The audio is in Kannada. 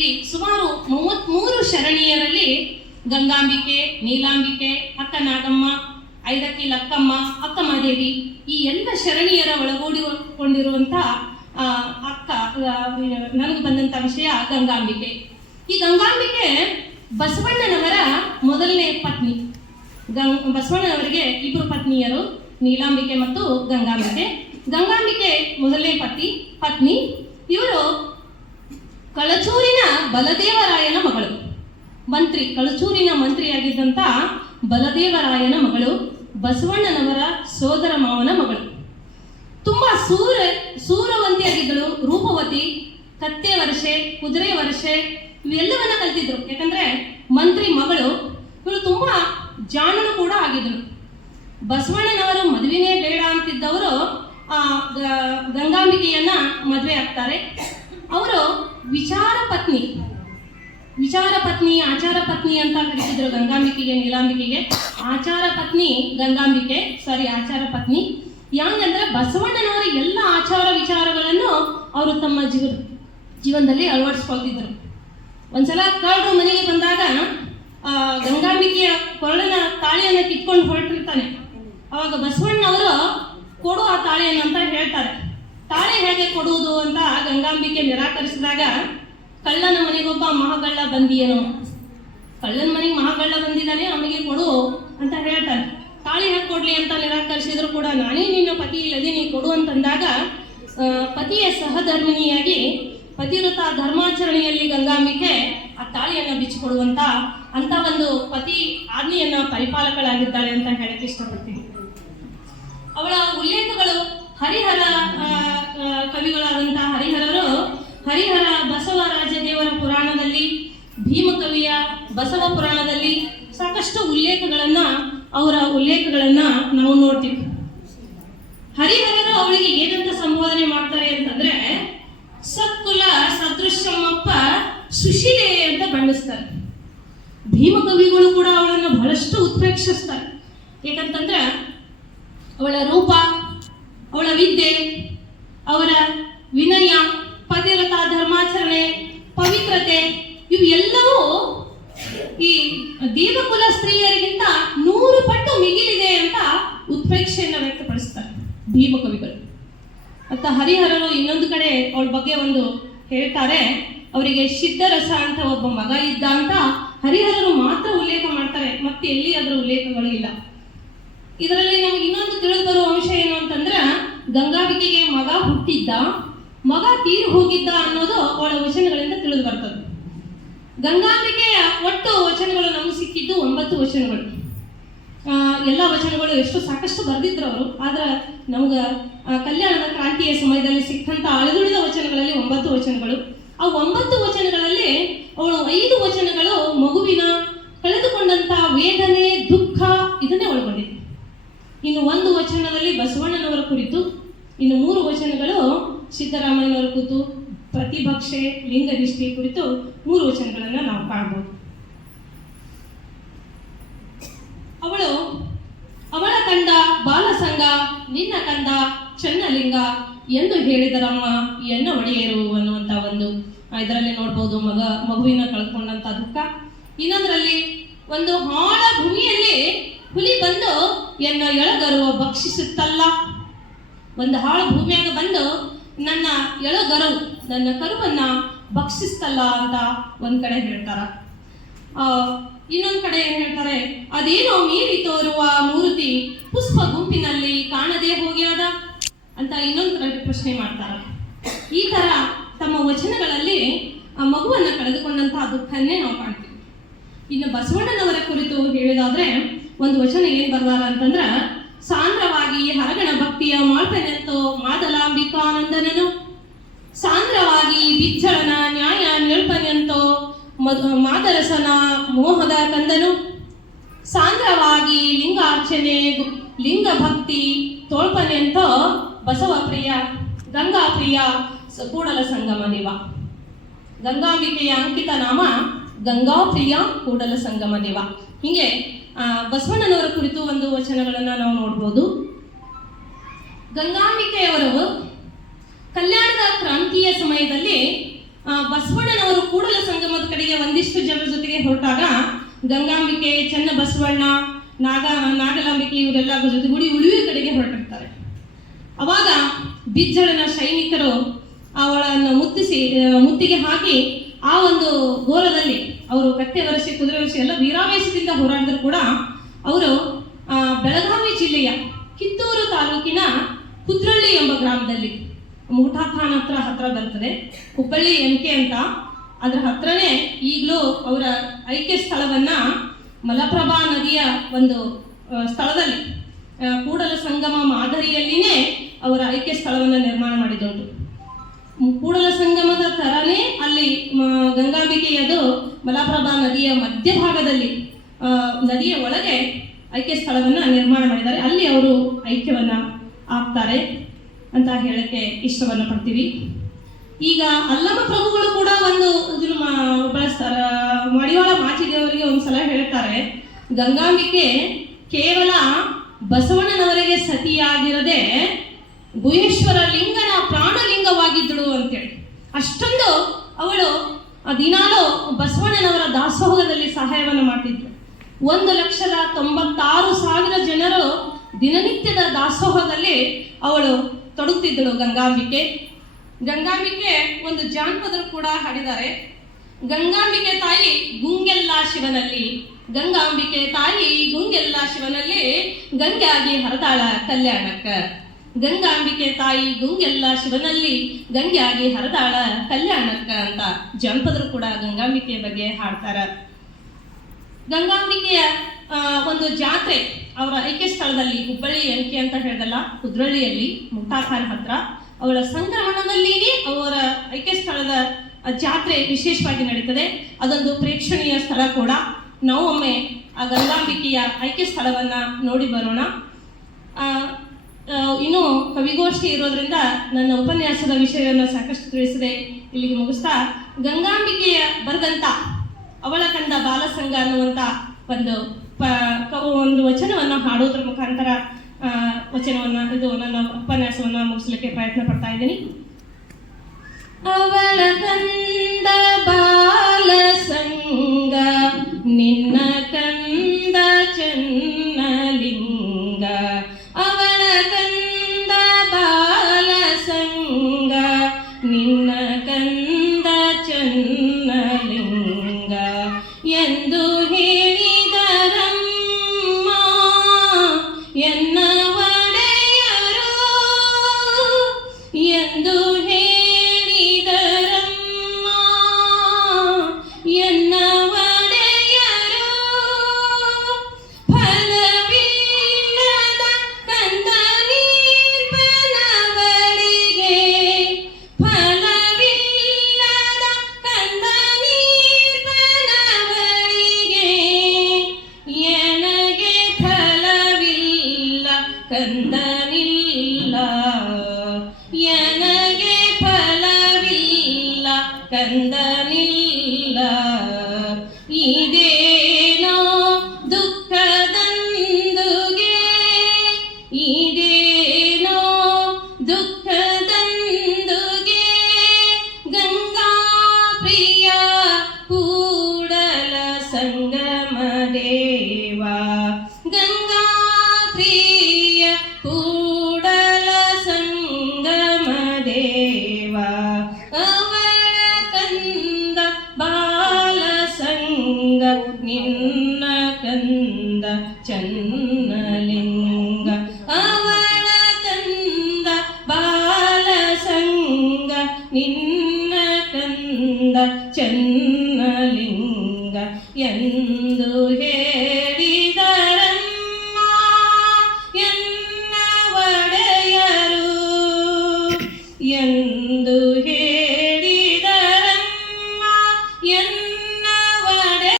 ಇಲ್ಲಿ ಸುಮಾರು 33 ಶರಣಿಯರಲ್ಲಿ ಗಂಗಾಂಬಿಕೆ, ನೀಲಾಂಬಿಕೆ, ಅಕ್ಕ ನಾಗಮ್ಮ, ಐದಕ್ಕಿ ಲಕ್ಕಮ್ಮ, ಅಕ್ಕಮಹಾದೇವಿ ಈ ಎಲ್ಲ ಶರಣಿಯರ ಒಳಗೂಡಿಕೊಂಡಿರುವಂಥ ಅಕ್ಕ ನನಗೆ ಬಂದಂಥ ವಿಷಯ ಗಂಗಾಂಬಿಕೆ. ಈ ಗಂಗಾಂಬಿಕೆ ಬಸವಣ್ಣನವರ ಮೊದಲನೇ ಪತ್ನಿ. ಬಸವಣ್ಣನವರಿಗೆ 2 ಪತ್ನಿಯರು, ನೀಲಾಂಬಿಕೆ ಮತ್ತು ಗಂಗಾಂಬಿಕೆ. ಗಂಗಾಂಬಿಕೆ ಮೊದಲನೇ ಪತ್ನಿ. ಇವರು ಕಳಚೂರಿನ ಬಲದೇವರಾಯನ ಮಗಳು. ಕಳಚೂರಿನ ಮಂತ್ರಿಯಾಗಿದ್ದಂಥ ಬಲದೇವರಾಯನ ಮಗಳು, ಬಸವಣ್ಣನವರ ಸೋದರ ಮಾವನ ಮಗಳು. ತುಂಬ ಸೂರವಂತಿಯಾಗಿದ್ದಳು, ರೂಪವತಿ, ಕತ್ತೆ ವರ್ಷೆ, ಕುದುರೆ ವರ್ಷೆ ಇವೆಲ್ಲವನ್ನ ಕಲ್ತಿದ್ರು. ಯಾಕಂದ್ರೆ ಮಂತ್ರಿ ಮಗಳು ಇವಳು ತುಂಬ ಜಾಣಳು ಕೂಡ ಆಗಿದ್ರು. ಬಸವಣ್ಣನವರು ಮದುವೆನೇ ಬೇಡ ಅಂತಿದ್ದವರು ಗಂಗಾಂಬಿಕೆಯನ್ನ ಮದುವೆ ಆಗ್ತಾರೆ. ಅವರು ವಿಚಾರ ಪತ್ನಿ, ಆಚಾರ ಪತ್ನಿ ಅಂತ ಕರೀತಿದ್ರು ಗಂಗಾಂಬಿಕೆಗೆ, ನೀಲಾಂಬಿಕೆಗೆ. ಆಚಾರ ಪತ್ನಿ ಯಾಕಂದ್ರೆ ಬಸವಣ್ಣನವರ ಎಲ್ಲ ಆಚಾರ ವಿಚಾರಗಳನ್ನು ಅವರು ತಮ್ಮ ಜೀವನದಲ್ಲಿ ಅಳವಡಿಸ್ಕೊಳ್ತಿದ್ರು. ಒಂದ್ಸಲ ಕಳ್ಳರು ಮನೆಗೆ ಬಂದಾಗ ಗಂಗಾಂಬಿಕೆಯ ಕೊರಳಿನ ತಾಳಿಯನ್ನು ಕಿತ್ಕೊಂಡು ಹೊರಟಿರ್ತಾನೆ. ಅವಾಗ ಬಸವಣ್ಣವರು ಕೊಡು ಆ ತಾಳಿಯನ್ನು ಅಂತ ಹೇಳ್ತಾರೆ. ತಾಳಿ ಹೇಗೆ ಕೊಡುವುದು ಅಂತ ಗಂಗಾಂಬಿಕೆ ನಿರಾಕರಿಸಿದಾಗ, ಕಳ್ಳನ ಮನೆಗೊಬ್ಬ ಮಹಾಗಳ್ಳ ಬಂದಿಯೇನೋ, ಕಳ್ಳನ ಮನೆಗೆ ಮಹಾಗಳ್ಳ ಬಂದಿದ್ದಾನೆ, ಅವನಿಗೆ ಕೊಡು ಅಂತ ಹೇಳ್ತಾನೆ. ತಾಳಿ ಹೇಗೆ ಕೊಡ್ಲಿ ಅಂತ ನಿರಾಕರಿಸಿದ್ರು ಕೂಡ, ನಾನೇ ನಿನ್ನ ಪತಿ ಇಲ್ಲದೆ ನೀ ಕೊಡು ಅಂತಂದಾಗ ಪತಿಯ ಸಹಧರ್ಮಿಣಿಯಾಗಿ ಪತಿವ್ರತ ಧರ್ಮಾಚರಣೆಯಲ್ಲಿ ಗಂಗಾಂಬಿಕೆ ಆ ತಾಳಿಯನ್ನು ಬಿಚ್ಚಿಕೊಡುವಂತ ಅಂತ ಒಂದು ಪತಿ ಆಜ್ಞೆಯನ್ನ ಪರಿಪಾಲಕಳಾಗಿದ್ದಾಳೆ ಅಂತ ಹೇಳಕ್ಕೆ ಇಷ್ಟಪಡ್ತೀನಿ. ಅವಳ ಉಲ್ಲೇಖಗಳು ಹರಿಹರ ಕವಿಗಳಾದಂತಹ ಹರಿಹರ ಬಸವರಾಜ ದೇವರ ಪುರಾಣದಲ್ಲಿ, ಭೀಮಕವಿಯ ಬಸವ ಪುರಾಣದಲ್ಲಿ ಸಾಕಷ್ಟು ಅವರ ಉಲ್ಲೇಖಗಳನ್ನ ನಾವು ನೋಡ್ತೀವಿ. ಹರಿಹರರು ಅವಳಿಗೆ ಏನಂತ ಸಂಬೋಧನೆ ಮಾಡ್ತಾರೆ ಅಂತಂದ್ರೆ, ಸತ್ಕುಲ ಸದೃಶಮ್ಮಪ್ಪ ಸುಶೀಲೆ ಅಂತ ಬಣ್ಣಿಸ್ತಾರೆ. ಭೀಮಕವಿಗಳು ಕೂಡ ಅವಳನ್ನು ಬಹಳಷ್ಟು ಉತ್ಪ್ರೇಕ್ಷಿಸ್ತಾರೆ. ಯಾಕಂತಂದ್ರೆ ಅವಳ ರೂಪ, ಅವಳ ವಿದ್ಯೆ, ಅವರ ವಿನಯ, ಪತಿವ್ರತ ಧರ್ಮಾಚರಣೆ, ಪವಿತ್ರತೆ ಇವು ಎಲ್ಲವೂ ಈ ದೇವಕುಲ ಸ್ತ್ರೀಯರಿಗಿಂತ 100 ಪಟ್ಟು ಮಿಗಿಲಿದೆ ಅಂತ ಉತ್ಪ್ರೇಕ್ಷೆಯನ್ನು ವ್ಯಕ್ತಪಡಿಸ್ತಾರೆ ಭೀಮಕವಿಗಳು. ಮತ್ತು ಹರಿಹರರು ಇನ್ನೊಂದು ಕಡೆ ಅವಳ ಬಗ್ಗೆ ಒಂದು ಹೇಳ್ತಾರೆ, ಅವರಿಗೆ ಸಿದ್ಧರಸ ಅಂತ ಒಬ್ಬ ಮಗ ಇದ್ದ ಅಂತ ಹರಿಹರರು ಮಾತ್ರ ಉಲ್ಲೇಖ ಮಾಡ್ತಾರೆ, ಮತ್ತೆ ಎಲ್ಲಿ ಅದರ ಉಲ್ಲೇಖಗಳು ಇಲ್ಲ. ಇದರಲ್ಲಿ ನಮ್ಗೆ ಇನ್ನೊಂದು ತಿಳಿದು ಬರುವ ಅಂಶ ಏನು ಅಂತಂದ್ರೆ, ಗಂಗಾಂಬಿಕೆಗೆ ಮಗ ಹುಟ್ಟಿದ್ದ, ಮಗ ತೀರು ಹೋಗಿದ್ದ ಅನ್ನೋದು ಅವಳ ವಚನಗಳಿಂದ ತಿಳಿದು ಬರ್ತದೆ. ಗಂಗಾಂಬಿಕೆಯ ಒಟ್ಟು ವಚನಗಳು ನಮಗೆ ಸಿಕ್ಕಿದ್ದು 9 ವಚನಗಳು. ಎಲ್ಲ ವಚನಗಳು ಸಾಕಷ್ಟು ಬರೆದಿದ್ರು ಅವರು. ಆದ್ರೆ ನಮ್ಗೆ ಕಲ್ಯಾಣದ ಕ್ರಾಂತಿಯ ಸಮಯದಲ್ಲಿ ಸಿಕ್ಕಂತ ಅಳಿದುಳಿದ ವಚನಗಳಲ್ಲಿ 9 ವಚನಗಳು. ಆ 9 ವಚನಗಳಲ್ಲಿ ಅವಳು 5 ವಚನಗಳು ಮಗುವಿನ ಕಳೆದುಕೊಂಡಂತ ವೇದನೆ, ದುಃಖ ಇದನ್ನೇ ಒಳಗೊಂಡಿದೆ. ಇನ್ನು 1 ವಚನದಲ್ಲಿ ಬಸವಣ್ಣನವರ ಕುರಿತು, ಇನ್ನು 3 ವಚನಗಳು ಸಿದ್ದರಾಮಯ್ಯನವರ ಕುರಿತು, ಪ್ರತಿಭಕ್ಷೆ, ಲಿಂಗನಿಷ್ಠೆ ಕುರಿತು 3 ವಚನಗಳನ್ನು ನಾವು ಕಾಣಬಹುದು. ಅವಳ ಕಂದ ಬಾಲಸಂಗ, ನಿನ್ನ ಕಂದ ಚನ್ನಲಿಂಗ ಎಂದು ಹೇಳಿದರಮ್ಮ ಎನ್ನ ಒಡೆಯರು ಅನ್ನುವಂಥ ಒಂದು ಇದರಲ್ಲಿ ನೋಡ್ಬೋದು ಮಗುವಿನ ಕಳೆದುಕೊಂಡಂತ ದುಃಖ. ಇನ್ನೊಂದರಲ್ಲಿ ಒಂದು ಹಾಳ ಭೂಮಿಯಲ್ಲಿ ಹುಲಿ ಬಂದು ಎನ್ನ ಎಳಗರುವ ಭಕ್ಷಿಸುತ್ತಲ್ಲ, ಒಂದು ಹಾಳು ಭೂಮಿಯಾಗ ಬಂದು ನನ್ನ ಎಳಗರವು, ನನ್ನ ಕರುವನ್ನ ಭಕ್ಷಿಸ್ತಲ್ಲ ಅಂತ ಒಂದ್ ಕಡೆ ಹೇಳ್ತಾರ. ಇನ್ನೊಂದ್ ಕಡೆ ಏನ್ ಹೇಳ್ತಾರೆ, ಅದೇನೋ ಮೀರಿ ತೋರುವ ಮೂರ್ತಿ ಪುಷ್ಪ ಗುಂಪಿನಲ್ಲಿ ಕಾಣದೆ ಹೋಗ್ಯಾದ ಅಂತ ಇನ್ನೊಂದು ಕಡೆ ಪ್ರಶ್ನೆ ಮಾಡ್ತಾರ. ಈ ತರ ತಮ್ಮ ವಚನಗಳಲ್ಲಿ ಆ ಮಗುವನ್ನ ಕಳೆದುಕೊಂಡಂತಹ ದುಃಖನ್ನೇ ನಾವು ಕಾಣ್ತೀವಿ. ಇನ್ನು ಬಸವಣ್ಣನವರ ಕುರಿತು ಹೇಳಿದಾದ್ರೆ ಒಂದು ವಚನ ಏನ್ ಬರ್ದಾರ ಅಂತಂದ್ರ, ಸಾಂದ್ರವಾಗಿ ಹರಗಣ ಭಕ್ತಿಯ ಮಾಡ್ತನೆಂತೋ ಮಾದಲಾಂಬಿಕಾನಂದನನು, ಸಾಂದ್ರವಾಗಿ ಬಿಚ್ಚಳನ ನ್ಯಾಯ ನಿಲ್ಪನೆಂತೋ ಮಾದರಸನ ಮೋಹದ ಕಂದನು, ಸಾಂದ್ರವಾಗಿ ಲಿಂಗಾರ್ಚನೆ ಲಿಂಗ ಭಕ್ತಿ ತೋಳ್ಪನೆಂತೋ ಬಸವ ಪ್ರಿಯ ಗಂಗಾ ಪ್ರಿಯ ಕೂಡಲ ಸಂಗಮ ದೇವ. ಗಂಗಾಂಬಿಕೆಯ ಅಂಕಿತ ನಾಮ ಗಂಗಾ ಪ್ರಿಯ ಕೂಡಲ ಸಂಗಮ ದೇವ. ಹೀಗೆ ಬಸವಣ್ಣನವರ ಕುರಿತು ಒಂದು ವಚನಗಳನ್ನು ನಾವು ನೋಡ್ಬೋದು. ಗಂಗಾಂಬಿಕೆಯವರು ಕಲ್ಯಾಣದ ಕ್ರಾಂತಿಯ ಸಮಯದಲ್ಲಿ ಬಸವಣ್ಣನವರು ಕೂಡಲ ಸಂಗಮದ ಕಡೆಗೆ ಒಂದಿಷ್ಟು ಜನರ ಜೊತೆಗೆ ಹೊರಟಾಗ ಗಂಗಾಂಬಿಕೆ, ಚೆನ್ನ ಬಸವಣ್ಣ, ನಾಗಲಾಂಬಿಕೆ ಇವರೆಲ್ಲ ಜೊತೆಗೂಡಿ ಉಳುವೆ ಕಡೆಗೆ ಹೊರಟಿರ್ತಾರೆ. ಅವಾಗ ಬಿಜ್ಜಳನ ಸೈನಿಕರು ಅವಳನ್ನು ಮುತ್ತಿಗೆ ಹಾಕಿ ಆ ಒಂದು ಘೋರದಲ್ಲಿ ಅವರು ಕತ್ತೆ ವರಸೆ, ಕುದುರೆ ವರಸೆ ಎಲ್ಲ ವೀರಾವೇಶದಿಂದ ಹೋರಾಡಿದ್ರು ಕೂಡ ಅವರು ಬೆಳಗಾವಿ ಜಿಲ್ಲೆಯ ಕಿತ್ತೂರು ತಾಲೂಕಿನ ಕುದ್ರಳ್ಳಿ ಎಂಬ ಗ್ರಾಮದಲ್ಲಿ, ಮುಘಟಾ ಖಾನ್ ಹತ್ರ ಬರ್ತದೆ, ಹುಬ್ಬಳ್ಳಿ MK ಅಂತ, ಅದರ ಹತ್ರನೇ ಈಗಲೂ ಅವರ ಐಕ್ಯ ಸ್ಥಳವನ್ನ ಮಲಪ್ರಭಾ ನದಿಯ ಒಂದು ಸ್ಥಳದಲ್ಲಿ ಕೂಡಲ ಸಂಗಮ ಮಾದರಿಯಲ್ಲಿನೇ ಅವರ ಐಕ್ಯ ಸ್ಥಳವನ್ನು ನಿರ್ಮಾಣ ಮಾಡಿದುಂಟು. ಕೂಡಲ ಸಂಗಮದ ತರನೇ ಅಲ್ಲಿ ಗಂಗಾಂಬಿಕೆಯದು ಮಲಪ್ರಭಾ ನದಿಯ ಮಧ್ಯಭಾಗದಲ್ಲಿ ನದಿಯ ಒಳಗೆ ಐಕ್ಯ ಸ್ಥಳವನ್ನು ನಿರ್ಮಾಣ ಮಾಡಿದ್ದಾರೆ. ಅಲ್ಲಿ ಅವರು ಐಕ್ಯವನ್ನ ಆಗ್ತಾರೆ ಅಂತ ಹೇಳಕ್ಕೆ ಇಷ್ಟವನ್ನು ಪಡ್ತೀವಿ. ಈಗ ಅಲ್ಲಮ ಪ್ರಭುಗಳು ಕೂಡ ಒಂದು ಬಳಸ್ತಾರ. ಮಡಿವಾಳ ಮಾಚಿದೇವರಿಗೆ ಒಂದ್ಸಲ ಹೇಳ್ತಾರೆ, ಗಂಗಾಂಬಿಕೆ ಕೇವಲ ಬಸವಣ್ಣನವರಿಗೆ ಸತಿಯಾಗಿರದೆ ಗುಹೇಶ್ವರ ಲಿಂಗನ ಪ್ರಾಣಲಿಂಗವಾಗಿದ್ದಳು ಅಂತೇಳಿ. ಅಷ್ಟೊಂದು ಅವಳು ದಿನಾಲೂ ಬಸವಣ್ಣನವರ ದಾಸೋಹದಲ್ಲಿ ಸಹಾಯವನ್ನು ಮಾಡ್ತಿದ್ರು. 1,96,000 ಜನರು ದಿನನಿತ್ಯದ ದಾಸೋಹದಲ್ಲಿ ಅವಳು ತೊಡಗುತ್ತಿದ್ದಳು ಗಂಗಾಂಬಿಕೆ. ಗಂಗಾಂಬಿಕೆ ಒಂದು ಜಾನಪದರು ಕೂಡ ಹಾಡಿದ್ದಾರೆ. ಗಂಗಾಂಬಿಕೆ ತಾಯಿ ಗುಂಗೆಲ್ಲ ಶಿವನಲ್ಲಿ, ಗಂಗಾಂಬಿಕೆ ತಾಯಿ ಗುಂಗೆಲ್ಲ ಶಿವನಲ್ಲಿ, ಗಂಗಾಗಿ ಹರದಾಳ ಕಲ್ಯಾಣಕ್ಕ. ಗಂಗಾಂಬಿಕೆ ತಾಯಿ ಗುಂಗೆಲ್ಲ ಶಿವನಲ್ಲಿ, ಗಂಗಾಗಿ ಹರದಾಳ ಕಲ್ಯಾಣಕ್ಕ ಅಂತ ಜಾನಪದರು ಕೂಡ ಗಂಗಾಂಬಿಕೆಯ ಬಗ್ಗೆ ಹಾಡ್ತಾರ. ಗಂಗಾಂಬಿಕೆಯ ಒಂದು ಜಾತ್ರೆ ಅವರ ಐಕ್ಯ ಸ್ಥಳದಲ್ಲಿ, ಹುಬ್ಬಳ್ಳಿ MK ಅಂತ ಹೇಳ್ದಲ್ಲ, ಕುದ್ರಳ್ಳಿಯಲ್ಲಿ ಮುಘಟಾ ಖಾನ್ ಹತ್ರ, ಅವಳ ಸಂಕ್ರಮಣದಲ್ಲಿಯೇ ಅವರ ಐಕ್ಯ ಸ್ಥಳದ ಜಾತ್ರೆ ವಿಶೇಷವಾಗಿ ನಡೀತದೆ. ಅದೊಂದು ಪ್ರೇಕ್ಷಣೀಯ ಸ್ಥಳ ಕೂಡ. ನಾವು ಒಮ್ಮೆ ಆ ಗಂಗಾಂಬಿಕೆಯ ಐಕ್ಯ ಸ್ಥಳವನ್ನ ನೋಡಿ ಬರೋಣ. ಇನ್ನು ಕವಿಗೋಷ್ಠಿ ಇರೋದ್ರಿಂದ ನನ್ನ ಉಪನ್ಯಾಸದ ವಿಷಯವನ್ನು ಸಾಕಷ್ಟು ತಿಳಿಸಿದೆ, ಇಲ್ಲಿಗೆ ಮುಗಿಸ್ತಾ ಗಂಗಾಂಬಿಕೆಯ ಬರೆದಂತ ಅವಳ ಕಂದ ಬಾಲಸಂಗ ಅನ್ನುವಂತ ಒಂದು ವಚನವನ್ನು ಹಾಡೋದ್ರ ಮುಖಾಂತರ ನನ್ನ ಉಪನ್ಯಾಸವನ್ನು ಮುಗಿಸ್ಲಿಕ್ಕೆ ಪ್ರಯತ್ನ ಪಡ್ತಾ ಇದ್ದೀನಿ. ಅವಳ ಕಂದ ಬಾಲಸಂಗ, ನಿನ್ನ ಕಂದ ಚನ್ನಲಿಂಗ. ಅವಳ ಕಂದ ಬಾಲಸಂಗ, ನಿನ್ನ ಕಂದ ಚನ್ನಲಿಂಗ ಎಂದು ಹೇಳಿದರಮ್ಮ ಎನ್ನ ಒಡೆಯರು, ಎಂದು ಹೇಳಿದರಮ್ಮ ಎನ್ನ ಒಡೆಯರು. ಫಲವಿಲ್ಲದ ಕಂದ ನೀರ್ಪನವಳಿಗೆ, ಫಲವಿಲ್ಲದ ಕಂದ ನೀರ್ಪನವಳಿಗೆ, ಎನಗೆ ಫಲವಿಲ್ಲ ಕಂದನಿಲ್ಲ, ಎನಗೆ ಫಲವಿಲ್ಲ ಕಂದನಿಲ್ಲ. ಇದೇನೋ ದುಃಖದಂದುಗೆ, ಇದೇನೋ ದುಃಖದಂದುಗೆ, ಗಂಗಾ ಪ್ರಿಯ ಕೂಡಲ ಸಂಗಮ ದೇವ, ಗಂಗಾ ಪ್ರಿಯ ಕೂಡಲ ಸಂಗಮ ದೇವ. ಅವಳ ಕಂದ ಬಾಲಸಂಗ, ನಿನ್ನ ಕಂದ ಚನ್ನಲಿಂಗ. ಅವಳ ಕಂದ ಬಾಲಸಂಗ, ನಿನ್ನ ಕಂದ ಚನ್ನಲಿಂಗ ಎಂದು